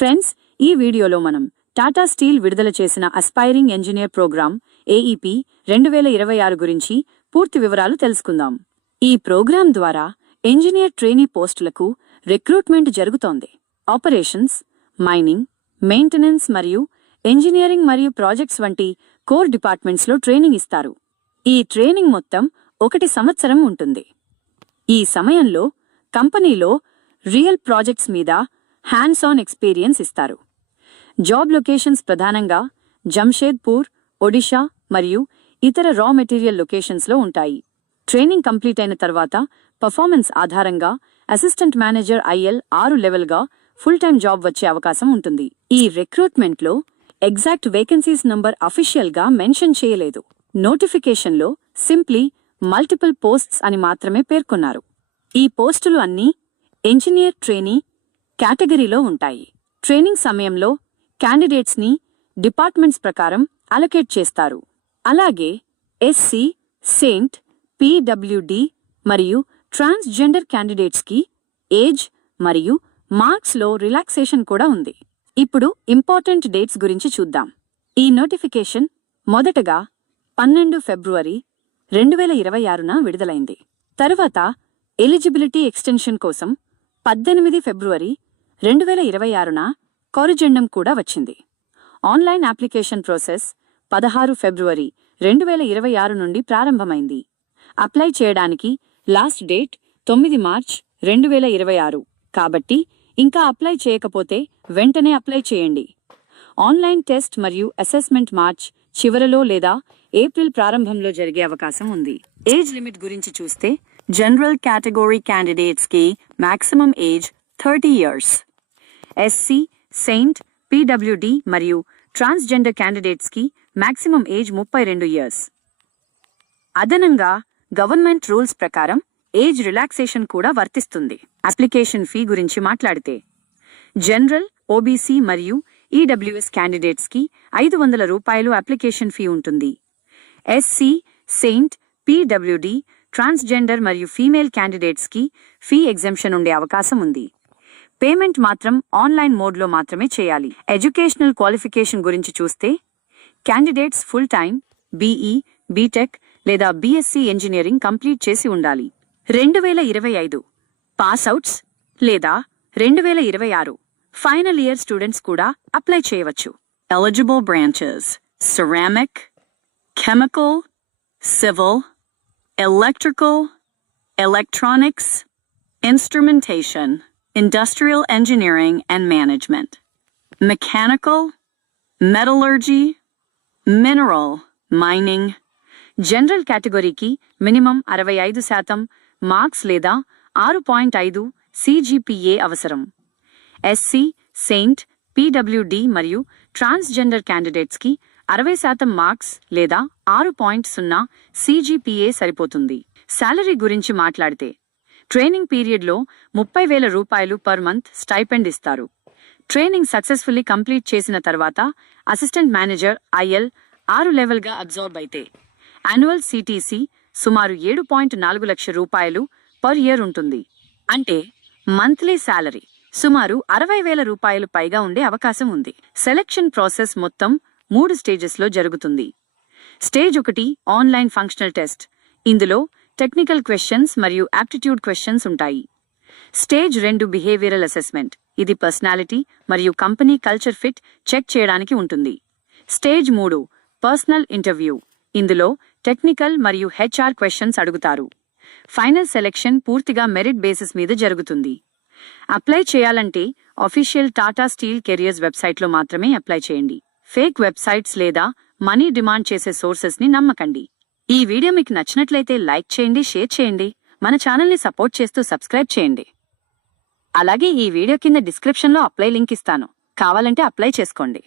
Friends, ఈ వీడియోలో మనం టాటా స్టీల్ విడుదల చేసిన అస్పైరింగ్ ఇంజనీర్ ప్రోగ్రామ్ AEP 2026 గురించి పూర్తి వివరాలు తెలుసుకుందాం. ఈ ప్రోగ్రాం ద్వారా ఇంజనీర్ ట్రైనీ పోస్టులకు రిక్రూట్మెంట్ జరుగుతోంది. ఆపరేషన్స్, మైనింగ్, మెయింటెనెన్స్ మరియు ఇంజనీరింగ్ మరియు ప్రాజెక్ట్స్ వంటి కోర్ డిపార్ట్మెంట్స్లో ట్రైనింగ్ ఇస్తారు. ఈ ట్రైనింగ్ మొత్తం 1 సంవత్సరం ఉంటుంది. ఈ సమయంలో కంపెనీలో రియల్ ప్రాజెక్ట్స్ మీద హ్యాండ్స్ ఆన్ ఎక్స్పీరియన్స్ ఇస్తారు. జాబ్ లొకేషన్స్ ప్రధానంగా జంషేద్పూర్, ఒడిషా మరియు ఇతర రా మెటీరియల్ లొకేషన్స్లో ఉంటాయి. ట్రైనింగ్ కంప్లీట్ అయిన తర్వాత పర్ఫార్మెన్స్ ఆధారంగా అసిస్టెంట్ మేనేజర్ IL 6 లెవెల్గా ఫుల్ టైం జాబ్ వచ్చే అవకాశం ఉంటుంది. ఈ రిక్రూట్మెంట్లో ఎగ్జాక్ట్ వేకెన్సీస్ నంబర్ అఫీషియల్గా మెన్షన్ చేయలేదు. నోటిఫికేషన్లో సింప్లీ మల్టిపుల్ పోస్ట్స్ అని మాత్రమే పేర్కొన్నారు. ఈ పోస్టులు అన్నీ ఇంజనీర్ ట్రైనీ కేటగిరీలో ఉంటాయి. ట్రైనింగ్ సమయంలో క్యాండిడేట్స్ని డిపార్ట్మెంట్స్ ప్రకారం అలొకేట్ చేస్తారు. అలాగే SC, సెయింట్, PWD మరియు ట్రాన్స్జెండర్ క్యాండిడేట్స్కి ఏజ్ మరియు మార్క్స్లో రిలాక్సేషన్ కూడా ఉంది. ఇప్పుడు ఇంపార్టెంట్ డేట్స్ గురించి చూద్దాం. ఈ నోటిఫికేషన్ మొదటగా 12 ఫిబ్రవరి 2026న విడుదలైంది. తరువాత ఎలిజిబిలిటీ ఎక్స్టెన్షన్ కోసం 18 ఫిబ్రవరి 2026న కొరిజెండం కూడా వచ్చింది. ఆన్లైన్ అప్లికేషన్ ప్రాసెస్ 16 ఫిబ్రవరి 2026 నుండి ప్రారంభమైంది. అప్లై చేయడానికి లాస్ట్ డేట్ 9 మార్చ్ 2026. కాబట్టి ఇంకా అప్లై చేయకపోతే వెంటనే అప్లై చేయండి. ఆన్లైన్ టెస్ట్ మరియు అసెస్మెంట్ మార్చ్ చివరలో లేదా ఏప్రిల్ ప్రారంభంలో జరిగే అవకాశం ఉంది. ఏజ్ లిమిట్ గురించి చూస్తే జనరల్ కేటగిరీ క్యాండిడేట్స్కి మ్యాక్సిమం ఏజ్ 30 ఇయర్స్. SC, సెయింట్, PWD మరియు ట్రాన్స్జెండర్ క్యాండిడేట్స్కి మ్యాక్సిమం ఏజ్ 32 ఇయర్స్. అదనంగా గవర్నమెంట్ రూల్స్ ప్రకారం ఏజ్ రిలాక్సేషన్ కూడా వర్తిస్తుంది. అప్లికేషన్ ఫీ గురించి మాట్లాడితే జనరల్, OBC మరియు EWS క్యాండిడేట్స్కి 500 రూపాయలు అప్లికేషన్ ఫీ ఉంటుంది. SC, సెయింట్, PWD, ట్రాన్స్జెండర్ మరియు ఫీమేల్ క్యాండిడేట్స్కి ఫీ ఎగ్జెంప్షన్ ఉండే అవకాశం ఉంది. పేమెంట్ మాత్రం ఆన్లైన్ మోడ్లో మాత్రమే చేయాలి. ఎడ్యుకేషనల్ క్వాలిఫికేషన్ గురించి చూస్తే candidates full time BE, BTech లేదా BSc ఇంజనీరింగ్ కంప్లీట్ చేసి ఉండాలి. 2025 పాస్అవుట్స్ లేదా 2026 ఫైనల్ ఇయర్ స్టూడెంట్స్ కూడా అప్లై చేయవచ్చు. Eligible branches ceramic, chemical, civil, electrical, electronics, instrumentation, industrial engineering and management, mechanical, metallurgy, mineral, mining. General కేటగిరీకి minimum 65% marks లేదా 6.5 CGPA అవసరం. SC, సెయింట్, PWD మరియు ట్రాన్స్జెండర్ క్యాండిడేట్స్కి 60% మార్క్స్ లేదా 6.0 CGPA సరిపోతుంది. శాలరీ గురించి మాట్లాడితే ట్రైనింగ్ పీరియడ్లో 30,000 రూపాయలు పర్ మంత్ స్టైపెండ్ ఇస్తారు. ట్రైనింగ్ సక్సెస్ఫుల్లీ కంప్లీట్ చేసిన తర్వాత అసిస్టెంట్ మేనేజర్ IL 6 లెవెల్గా అబ్జార్బ్ అయితే యాన్యువల్ CTC సుమారు 7.4 లక్షల రూపాయలు పర్ ఇయర్ ఉంటుంది. అంటే మంత్లీ శాలరీ సుమారు 60,000 రూపాయలు పైగా ఉండే అవకాశం ఉంది. సెలెక్షన్ ప్రాసెస్ మొత్తం 3 స్టేజెస్లో జరుగుతుంది. Stage 1 online functional test. ఇందులో టెక్నికల్ క్వశ్చన్స్ మరియు యాప్టిట్యూడ్ క్వశ్చన్స్ ఉంటాయి. Stage 2 behavioural assessment. ఇది పర్సనాలిటీ మరియు కంపెనీ కల్చర్ ఫిట్ చెక్ చేయడానికి ఉంటుంది. Stage 3 personal interview. ఇందులో టెక్నికల్ మరియు HR క్వశ్చన్స్ అడుగుతారు. ఫైనల్ సెలెక్షన్ పూర్తిగా మెరిట్ బేసిస్ మీద జరుగుతుంది. అప్లై చేయాలంటే అఫీషియల్ టాటా స్టీల్ కెరియర్స్ వెబ్సైట్లో మాత్రమే అప్లై చేయండి. ఫేక్ వెబ్సైట్స్ లేదా మనీ డిమాండ్ చేసే సోర్సెస్ని నమ్మకండి. ఈ వీడియో మీకు నచ్చినట్లయితే లైక్ చేయండి, షేర్ చేయండి, మన ఛానల్ని సపోర్ట్ చేస్తూ సబ్స్క్రైబ్ చేయండి. అలాగే ఈ వీడియో కింద డిస్క్రిప్షన్లో అప్లై లింక్ ఇస్తాను, కావాలంటే అప్లై చేసుకోండి.